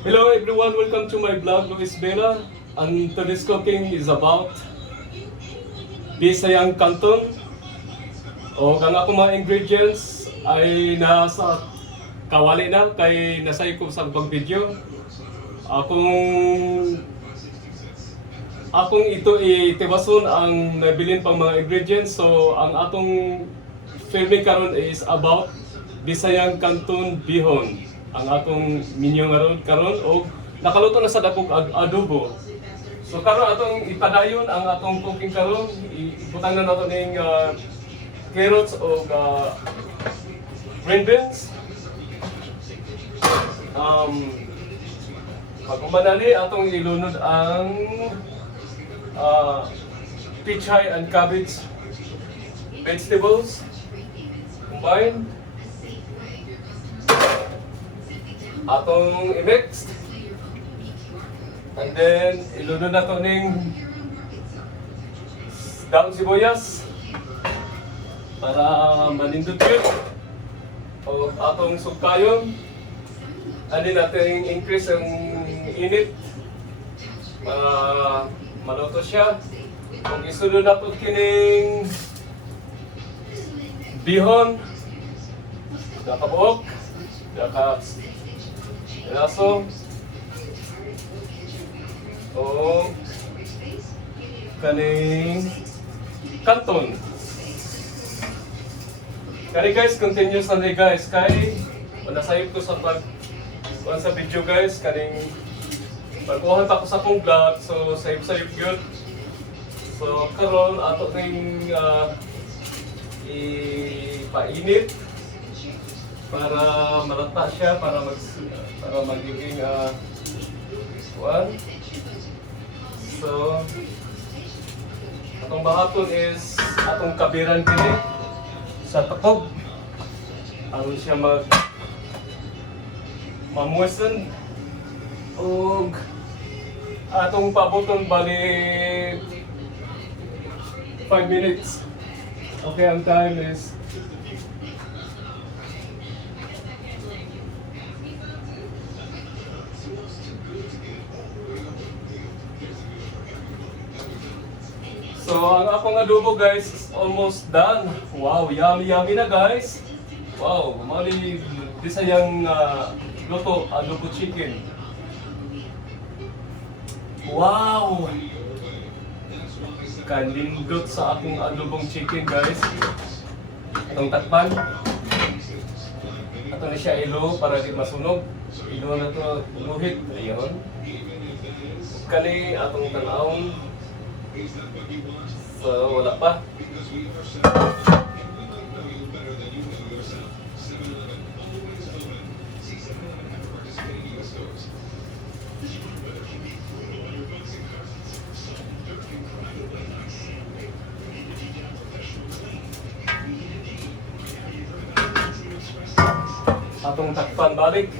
Hello everyone, welcome to my vlog, Luis Vera. And today's cooking is about Bisayang Canton. O ang akong mga ingredients ay nasa kawali na kay nasay ko sa pag video. Akong ito itiwason ang nabilin pang mga ingredients. So ang atong filming karon is about Bisayang Canton bihon. Ang atong minyo karon og nakaluto na sa dakong adobo. So karon atong ipadayon ang atong cooking karon. Ibutang na nato ning carrots o green beans. Pag umadali atong ilunod ang pichay and cabbage vegetables combined. Atong i-mix. And then ilunod nato ning daong sibuyas para manindot yun. O atong sugkayon. And then natin increase ang init para maluto siya. Kung isunod nato kining bihon, nakabuok, raso, o kaning canton. Kani guys, continuous na ni guys. Kay nasayip ko sa sa video guys. Kaning pagkuhan ta ko sa akong vlog. So sayip yun. So karon ato ning ipainit para malata siya, para magiging one. So atong bahaton is atong kabiran kini sa takob. Aron siya mamuesan og atong pabuton bali 5 minutes. Okay, ang time is so ang akong adobo guys is almost done. Wow, yummy na guys. Wow, mali Bisayang luto adobo chicken. Wow! Kalindot sa akong adobong chicken guys. Itong takpan. Ito na siya ilo para di masunog. Ilo na to luhit. Ayun. Kani atong tanawon. So wala pa. Atong takpan balik.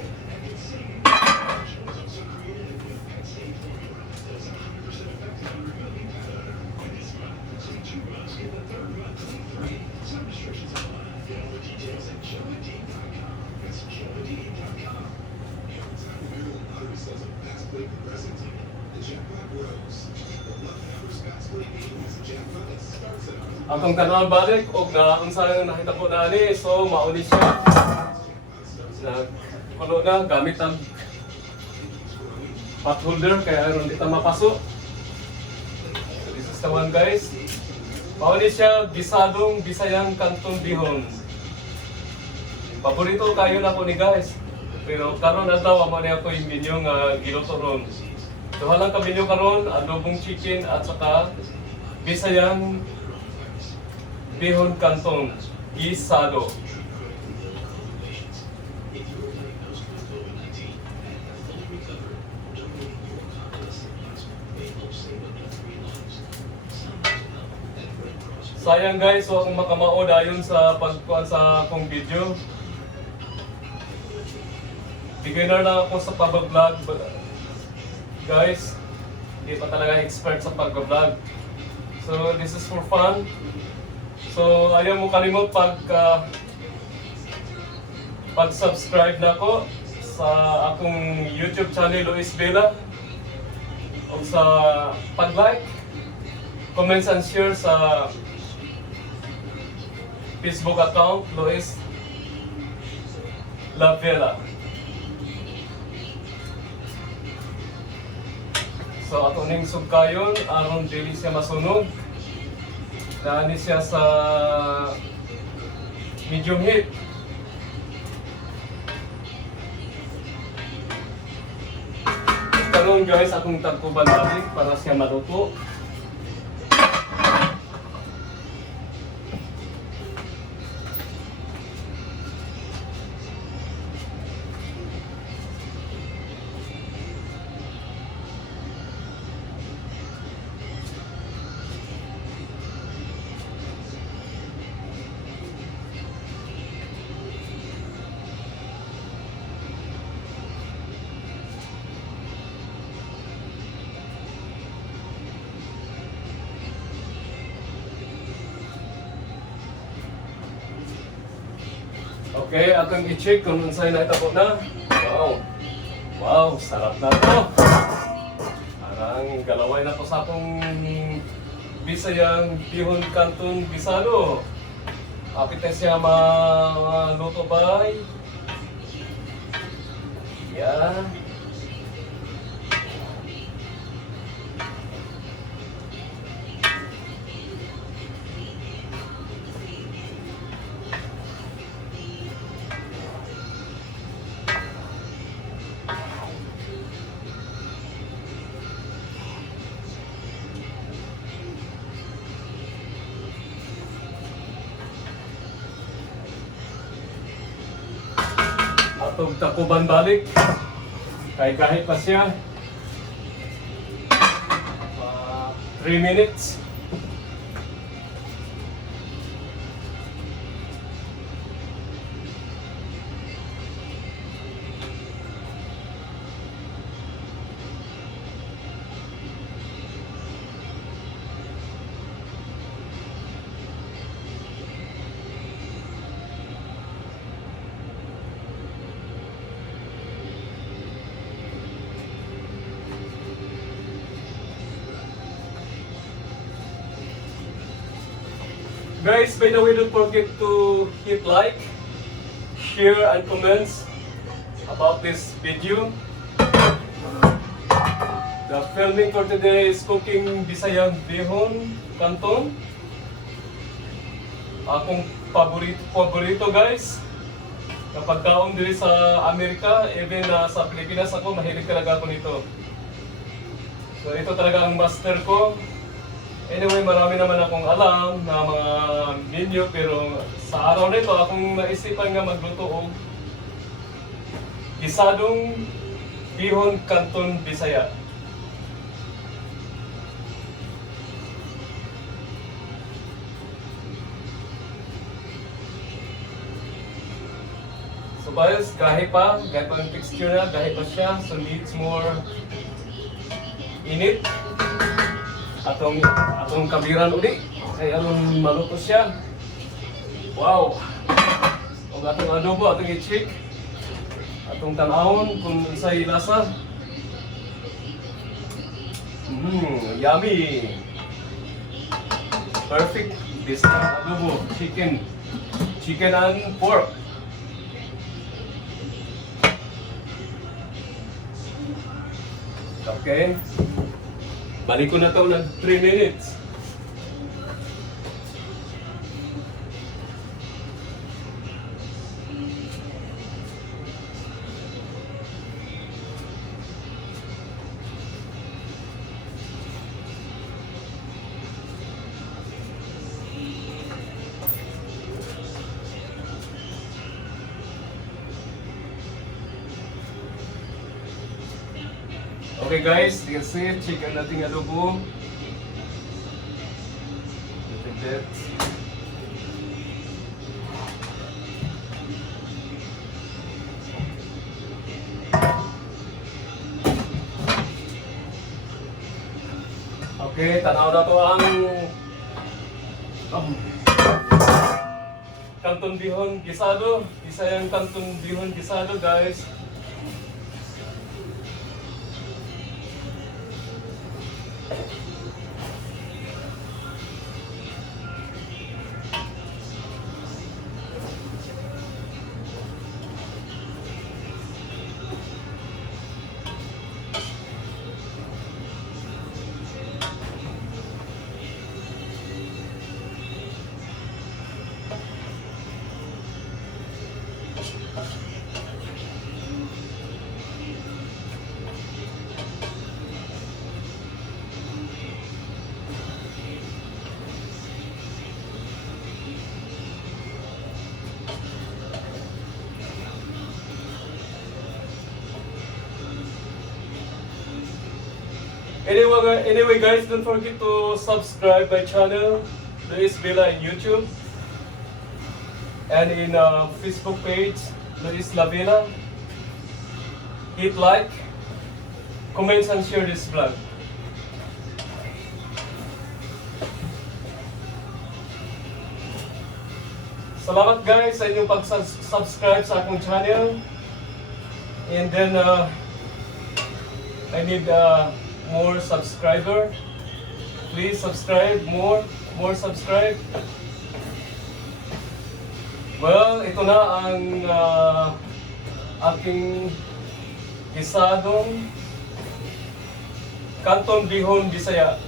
Atong kanal balik og unsa nakita ko dani, so mauni siya. Kulo na gamit ang pot holder kaya aron di ta mapasok. So this is the one guys. Mauni siya bisadong Bisayang Canton bihon. Paborito kayo na ko ni guys. Pero karon adlaw amo ni ako yung menu nga giluto ron. So halang ka menu karon adobong chicken at saka Bisayang bihon canton gisado. Sayang guys, so kung makamao dayon sa pagkuhan sa akong video. Beginner na ako sa pag-vlog guys. Hindi pa talaga expert sa pag-vlog. So this is for fun. So ayaw mo kalimot pag-subscribe na ako sa sa akong YouTube channel Luis Vela o sa pag-like, comments and share sa Facebook account Luis Vela. So ato ning sugkayon aron dili siya masunog. Naani siya sa medium heat. Karon guys, akong tagkuban balik para siya maluto. Okay, atong i-check kung unsay naitabo na. Wow. Wow, sarap na to. Parang galaway na to sa akong Bisayang Bihon Canton Bisado. Kapit na siya maluto bay. Yeah. Atong takuban balik. Kahit pa siya. 3 minutes. Guys, by the way, don't forget to hit like, share, and comments about this video. The filming for today is cooking Bisayang Bihon Canton. Akong paborito guys. Kapag kaon diri sa Amerika, even sa Pilipinas ako, mahilig talaga ako nito. So ito talaga ang master ko. Anyway, marami naman akong alam na mga menu, pero sa araw nito akong naisipan nga magluto og gisadong Bihon Canton Bisaya. So guys, kahit pa ang texture na, kahit pa siya, so needs more init. Atong kabiran uli kay aron maluto siya. Wow. Og atong adobo, atong i-check. Atong tanawon kung unsay lasa. Yummy. Perfect. This adobo, chicken and pork. Okay. Balik ko na ito ng 3 minutes. Okay guys, you can see, chicken natin adobo. Little bit. Okay, tanaw na to ang Canton Bihon Gisado. Bisayang Canton Bihon Gisado guys. Anyway guys, don't forget to subscribe my channel, Luis Villa in YouTube, and in Facebook page, Luis La Villa. Hit like, comments and share this vlog. Salamat guys sa inyong pag-subscribe sa akong channel. And then I need more subscriber. Please subscribe, more subscribe. Well, ito na ang aking gisadong Canton Bihon, Bisaya.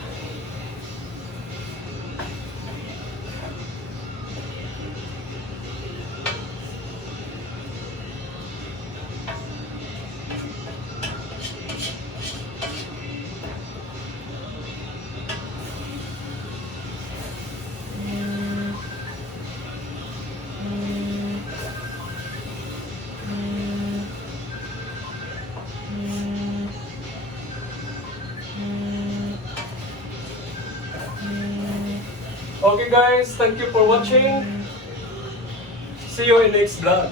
Okay guys, thank you for watching. See you in next vlog.